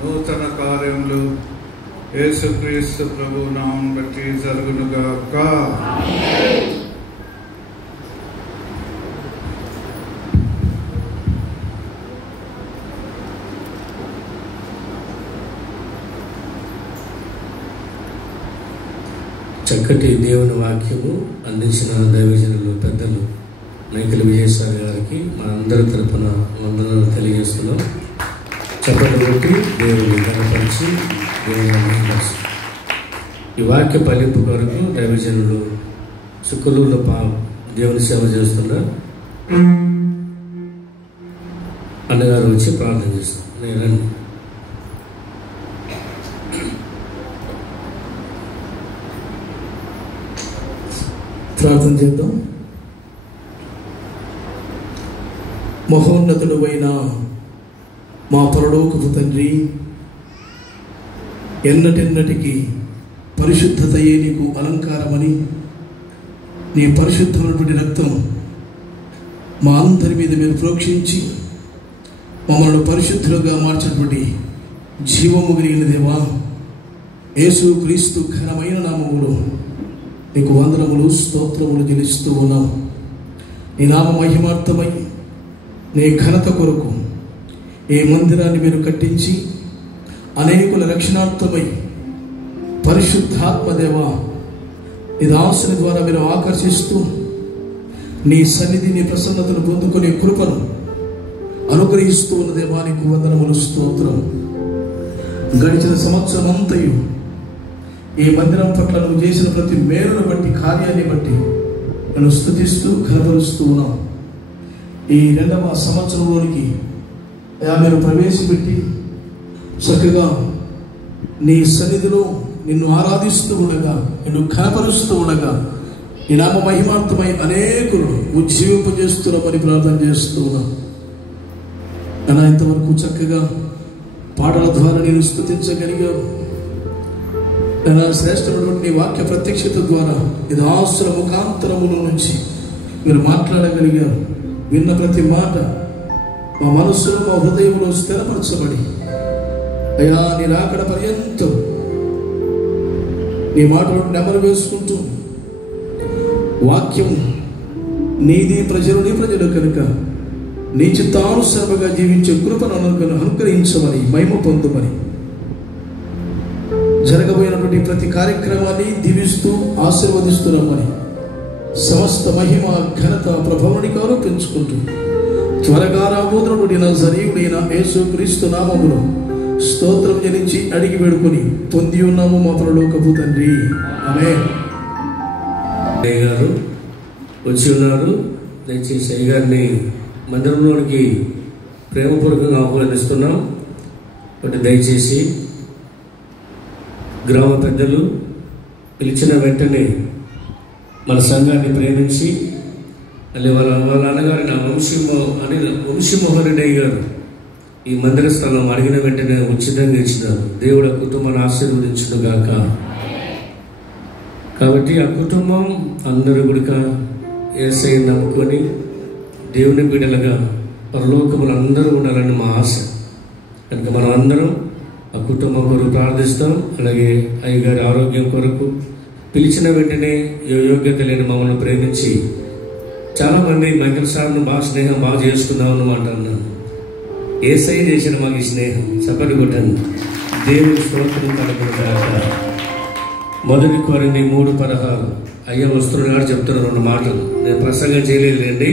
నూతన కార్యములు యేసుక్రీస్తు ప్రభు నామం బట్టి జరుగునుగాక. చక్కటి దేవుని వాక్యము అందించిన దైవజనులు పెద్దలు నైకల విజయసాయి గారికి మనందరి తరపున వందనాలు తెలియజేస్తున్నాం. చప్పట్లు కొట్టి దేవుని గణపరిచి దేవుని ఈ వాక్య ఫలింపు కొరకు దైవజనులు సుక్కులూరులో దేవుని సేవ చేస్తున్న అన్నగారు వచ్చి ప్రార్థన చేస్తాం. నేను ప్రార్థన చేద్దాం. మహోన్నతుడు అయిన మా పరలోకపు తండ్రి, ఎన్నటెన్నటికి పరిశుద్ధతయే నీకు అలంకారమని నీ పరిశుద్ధమైనటువంటి రక్తం మా అందరి మీద మీరు ప్రోక్షించి మమ్మల్ని పరిశుద్ధులుగా మార్చినటువంటి జీవము కలిగిన దేవా, యేసు క్రీస్తు ఘనమైన నామములో నీకు వందనములు స్తోత్రములు చెల్లిస్తూ ఉన్నాం. నీ నామ మహిమార్థమై నీ ఘనత కొరకు ఈ మందిరాన్ని మీరు కట్టించి అనేకుల రక్షణార్థమై పరిశుద్ధాత్మదేవ నీ దాసుని ద్వారా మీరు ఆకర్షిస్తూ నీ సన్నిధి నీ ప్రసన్నతను పొందుకునే కృపను అనుగ్రహిస్తూ ఉన్న దేవానికి వందనములు స్తోత్రం. గడిచిన సంవత్సరం అంతయు ఈ మందిరం పట్ల నువ్వు చేసిన ప్రతి మేలును బట్టి, కార్యాన్ని బట్టి నన్ను స్తుతిస్తూ ఘనపరుస్తూ ఉన్నాం. ఈ 2వ సంవత్సరంలోనికి మీరు ప్రవేశపెట్టి చక్కగా నీ సన్నిధిలో నిన్ను ఆరాధిస్తూ ఉండగా, నిన్ను ఘనపరుస్తూ ఉండగా నీ నామ మహిమార్థమై అనేకులు ఉజ్జీవింపజేస్తున్నామని ప్రార్థన చేస్తూ ఉన్నాం. అలా ఇంతవరకు చక్కగా పాటల ద్వారా నేను స్తుతించగలిగా, శ్రేష్టమైనటువంటి వాక్య ప్రత్యక్షత ద్వారా ఇది ఆసుల ముఖాంతరముల నుంచి మీరు మాట్లాడగలిగారు. విన్న ప్రతి మాట మా మనస్సులో మా హృదయంలో స్థిరపరచబడి అయ్యా నీ రాకడ పర్యంతం నీ మాటలు నెమరు వేసుకుంటూ వాక్యం నీది ప్రజలు కనుక నీ చిత్తానుసారముగా జీవించే కృపను అనుగ్రహించమని, మహిమ పొందమని, జరగబోయినటువంటి ప్రతి కార్యక్రమాన్ని దీవిస్తూ ఆశీర్వదిస్తున్నామని సమస్త మహిమ ఘనత ప్రభావానికి ఆరోపించుకుంటూ త్వరగా రాబోతున్నటువంటి నజరీయుడైన యేసు క్రీస్తు నామములో స్తోత్రం చెల్లించి అడిగి వేడుకొని పొంది ఉన్నాము మా పరలోకపు తండ్రి. ఆమేన్. గారు వచ్చి ఉన్నారు. దయచేసి అయ్య గారిని మందిరంలోనికి ప్రేమపూర్వకంగా ఆహ్వానిస్తున్నాం. కాబట్టి దయచేసి గ్రామ పెద్దలు పిలిచిన వెంటనే మన సంఘాన్ని ప్రేమించి మళ్ళీ వాళ్ళ అన్నగారు నా వంశీమోహన్ రెడ్డి గారు ఈ మందిర స్థలం అడిగిన వెంటనే ఉచితంగా ఇచ్చినారు. దేవుడు ఆ కుటుంబాన్ని ఆశీర్వదించుగాక. కాబట్టి ఆ కుటుంబం అందరూ కూడా యేసయ్యను నమ్ముకొని దేవుని బిడ్డలుగా పరలోకములు అందరూ ఉండాలని మా ఆశ. కనుక మనం అందరం ఆ కుటుంబం కొరకు ప్రార్థిస్తాం. అలాగే అయ్యగారి ఆరోగ్యం కొరకు పిలిచిన వెంటనే యోగ్యత లేని మమ్మల్ని ప్రేమించి చాలామంది మైకల్ సార్ను స్నేహం బాగా చేసుకున్నాం అన్నమాట అన్నాను. యేసయ్య చేసిన మాకు ఈ స్నేహం చప్పటి కొట్టండి. దేవుని స్తోత్రం కలుగునుగాక. 1 కొరింథీ 3:16 అయ్య వస్తున్నాడు చెప్తున్నారు 2 మాటలు. నేను ప్రసంగం చేయలేదండి.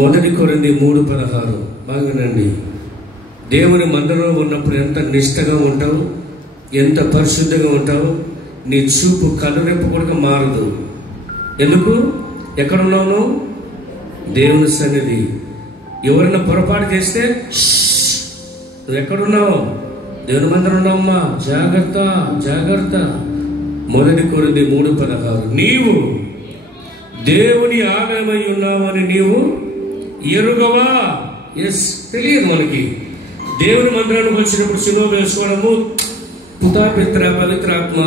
1 కొరింథీ 3:16 బాగానండి. దేవుని మందిరంలో ఉన్నప్పుడు ఎంత నిష్టగా ఉంటావు, ఎంత పరిశుద్ధంగా ఉంటావు, నీ చూపు కనురెప్పు కూడా మారదు. ఎందుకు? ఎక్కడున్నావు? దేవుని సన్నిధి. ఎవరైనా పొరపాటు చేస్తే నువ్వు ఎక్కడున్నావు? దేవుని మందిరంలో అమ్మా జాగ్రత్త జాగ్రత్త. 1 కొరింథీ 3:16 నీవు దేవుని ఆలయమై ఉన్నావని నీవు ఎరుగవా? ఎస్, తెలియదు మనకి. దేవుని మందిరానికి వచ్చినప్పుడు సిలువ వేసుకోవడము, పితా పిత్ర పవిత్రాత్మ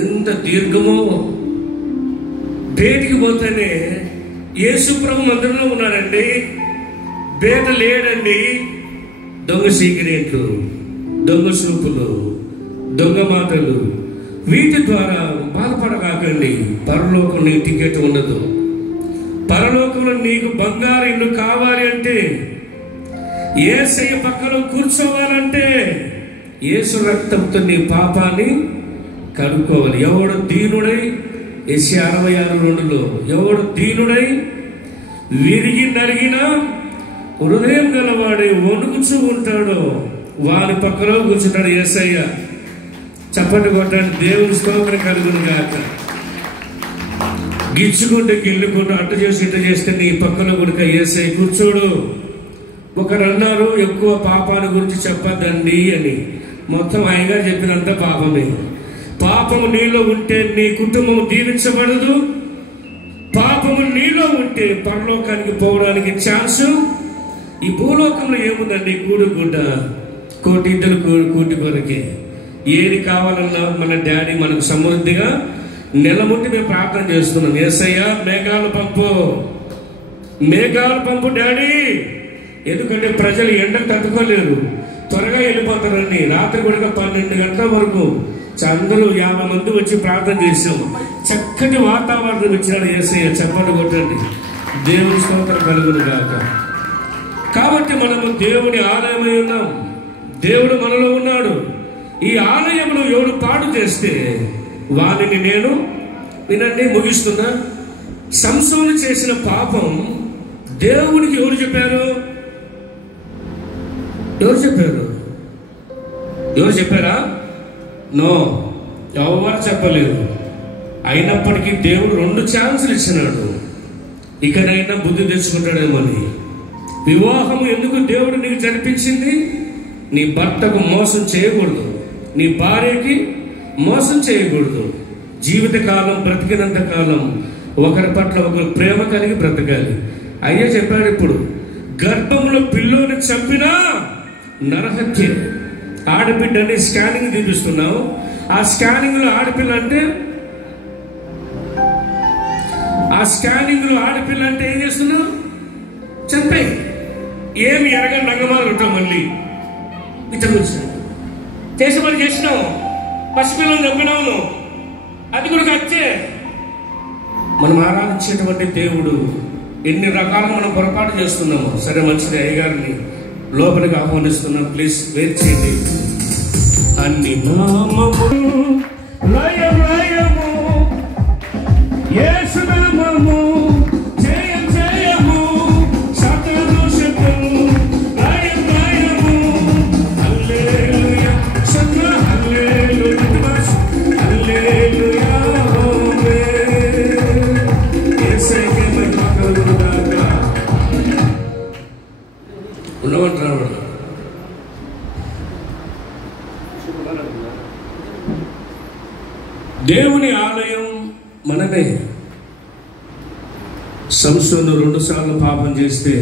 ఎంత దీర్ఘమో. బయటికి పోతేనే యేసు ప్రభు మందిరంలో ఉన్నాడండి, బయట లేడండి. దొంగ సిగరెట్లు, దొంగ సూపులు, దొంగ మాటలు, వీటి ద్వారా బాధపడకాకండి. పరలోకం నీకు టికెట్ ఉండదు. పరలోకంలో నీకు బంగారు ఇల్లు కావాలి అంటే, యేసయ్య పక్కలో కూర్చోవాలంటే యేసు రక్తంతో నీ పాపాన్ని కడుక్కోవాలి. ఎవడు దీనుడై, యెషయా 66:2 ఎవడు దీనుడై విరిగి నలిగిన హృదయం గలవాడే వణుకుచూ ఉంటాడో వారి పక్కలో కూర్చుంటాడు యేసయ్య. చప్పటి కొట్టండి, దేవుని స్తోత్రం కలుగును గాక. గిచ్చుకుంటూ గిల్లుకుంటూ అట్టు చేసి ఇట్టు చేస్తే నీ పక్కలో కూడా యేసయ్య కూర్చోడు. ఒకరు అన్నారు ఎక్కువ పాపాల గురించి చెప్పద్దండి అని. మొత్తం ఆయనగా చెప్పినంత పాపమే. పాపము నీలో ఉంటే నీ కుటుంబం దీవించబడదు. పాపము నీలో ఉంటే పరలోకానికి పోవడానికి ఛాన్సు. ఈ భూలోకంలో ఏముందండి? కూడుగుడ్డ, కోటిద్దరు కూటి కొరకే. ఏది కావాలన్నా మన డాడీ మనకు సమృద్ధిగా నెలముట్టి మేము ప్రార్థన చేస్తున్నాం. యేసయ్య మేఘాలు పంపు, మేఘాలు పంపు డాడీ. ఎందుకంటే ప్రజలు ఎండకు తట్టుకోలేరు, త్వరగా వెళ్ళిపోతారని. రాత్రి కూడా 12 గంటల వరకు అందరూ 50 మంది వచ్చి ప్రార్థన చేసాం. చక్కటి వాతావరణం ఇచ్చినాడు యేసయ్య. చెప్పండి కొట్టండి, దేవుని స్తోత్రం కలుగును గాక. కాబట్టి మనము దేవుని ఆలయమై ఉన్నాం. దేవుడు మనలో ఉన్నాడు. ఈ ఆలయంలో ఎవరు పాడు చేస్తే వారిని నేను, వినండి ముగిస్తున్నా, సంసోను చేసిన పాపం దేవునికి ఎవరు చెప్పారు? ఎవరు చెప్పారు? ఎవరు చెప్పారా? నో, ఎవరు చెప్పలేదు. అయినప్పటికీ దేవుడు 2 ఛాన్సులు ఇచ్చినాడు. ఇకనైనా బుద్ధి తెచ్చుకుంటాడేమని. వివాహం ఎందుకు దేవుడు నీకు జరిపించింది? నీ భర్తకు మోసం చేయకూడదు, నీ భార్యకి మోసం చేయకూడదు. జీవితకాలం బ్రతికినంత కాలం ఒకరి పట్ల ఒకరు ప్రేమ కలిగి బ్రతకాలి. అయ్యే చెప్పాడు, ఇప్పుడు గర్భంలో పిల్లోని చంపినా నరహత్య. ఆడబిడ్డని స్కానింగ్ తీపిస్తున్నావు. ఆ స్కానింగ్ లో ఆడపిల్ల అంటే, ఏం చేస్తున్నావు? చంపాయి. ఏమి ఎరగని రంగమాలు ఉంటావు. మళ్ళీ ఇతను చేసే పని చేసినావు, పసిపిల్లలు చంపినావు. అది కూడా వచ్చే మనం ఆరాధించేటువంటి దేవుడు. ఎన్ని రకాలుగా మనం పొరపాటు చేస్తున్నాము. సరే, మంచిది. అయ్యగారిని లోపలికి ఆహ్వానిస్తున్నాం. ప్లీజ్ వెయిట్ చేయండి. అన్ని నామము లయము యేసు నామము జయము సతదోషము లయము హల్లెలూయా సత హల్లెలూయా హల్లెలూయా యేసయ్యకే మహిమ కలుగును గాక. ఉన్నవంటారు. దేవుని ఆలయం మనమే. సంసోను 2 సార్లు పాపం చేస్తే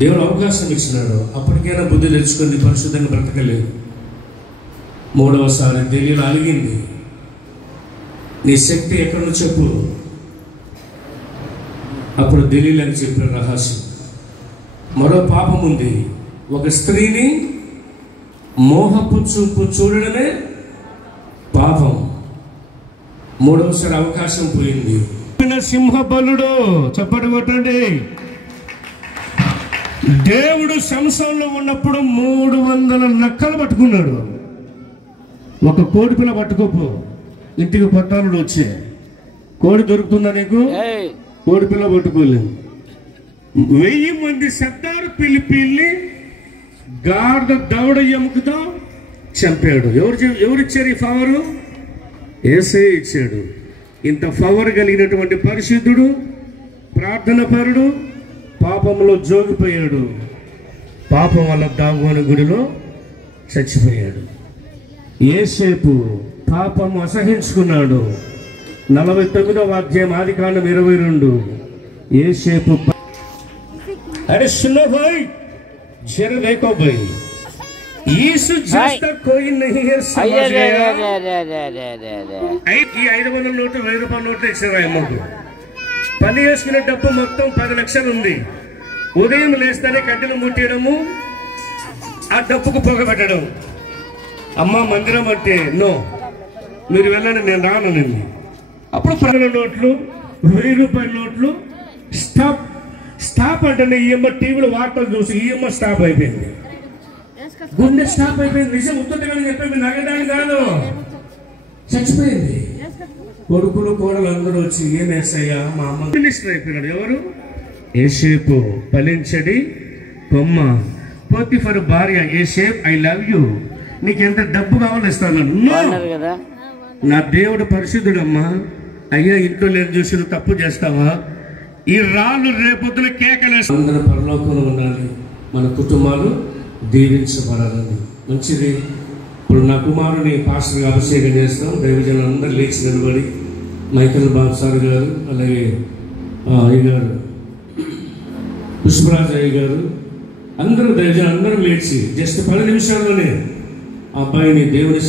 దేవుడు అవకాశం ఇచ్చినాడు. అప్పటికైనా బుద్ధి తెచ్చుకుంది, పరిశుద్ధంగా బ్రతకలేదు. 3వసారి తెలియలు అలిగింది. నీ శక్తి ఎక్కడో చెప్పు. అప్పుడు తెలియలని చెప్పిన రహస్యం. మరో పాపం ఉంది. ఒక స్త్రీని మోహపు చూపు చూడడమే పాపం. 3వసారి అవకాశం పోయింది. సింహబలుడు, చప్పటి కొట్టండి. దేవుడు సంసోనులో ఉన్నప్పుడు 300 నక్కలు పట్టుకున్నాడు. ఒక కోడి పిల్ల పట్టుకోపు, ఇంటికి పట్టాలు వచ్చే కోడి దొరుకుతుందా నీకు? కోడి పిల్ల పట్టుకోలేదు. 1000 మంది సర్దారు పిల్లి గాఢ దవడ ఎముకతో చంపాడు. ఎవరిచ్చారు ఈ పవరు? యేసయ్య ఇచ్చాడు. ఇంత పవర్ కలిగినటువంటి పరిశుద్ధుడు, ప్రార్థన పరుడు పాపంలో జోగిపోయాడు. పాపం వల్ల దాగోని గుడిలో చచ్చిపోయాడు. యోసేపు పాపం అసహించుకున్నాడు. 49వ అధ్యాయం ఆదికాండం 22. యోసేపు अरे सुनो भाई, जरा देखो भाई, यीशु जिसका कोई नहीं है समझ गया. 500 నోటు 1000 రూపాయల నోట్లు ఇచ్చారు. అమ్మకు పని చేసుకునే డబ్బు మొత్తం 10 లక్షలు ఉంది. ఉదయం లేస్తానే కట్టెలు ముట్టేయడము, ఆ డబ్బుకు పొగ పెట్టడం. అమ్మ మందిరం అంటే నో, మీరు వెళ్ళండి, నేను రాను నిన్ను. అప్పుడు 10 నోట్లు 1000 రూపాయల నోట్లు స్టాప్ అంటే ఈఎమ్మ టీవీలో వార్తలు చూసి ఈఎమ్మ స్టాప్ అయిపోయింది. గుండె స్టాప్ అయిపోయింది. నిజం ఉత్తగానే చెప్పేది, నగదాన్ని కాదు, చచ్చిపోయింది. కొడుకులు కోడలు అందరూ వచ్చి ఏం వేసయ్యా మా అమ్మ మినిస్టర్ అయిపోయినాడు. ఎవరు? యోసేపు ఫలించడి కొమ్మ. పోతిఫరు భార్య, యోసేపు ఐ లవ్ యూ, నీకు ఎంత డబ్బు కావాలో ఇస్తాను. నా దేవుడు పరిశుద్ధుడమ్మా. అయ్యా ఇంట్లో లేదు చూసి నువ్వు తప్పు చేస్తావా? ఈ రాళ్ళు రేపొద్దున కేకలేసి అందరూ పరలోకంలో ఉండాలి, మన కుటుంబాలు దీవించబడాలని. మంచిది. ఇప్పుడు నా కుమారుని పాస్టర్గా అభిషేకం చేస్తాం. దైవజనులు అందరూ లేచి నిలబడి, మైకేల్ బాబు సార్ గారు, అలాగే అయ్య గారు పుష్పరాజు అయ్య గారు, అందరూ దైవజనులు అందరూ లేచి జస్ట్ 10 నిమిషాల్లోనే ఆ అబ్బాయిని దేవుని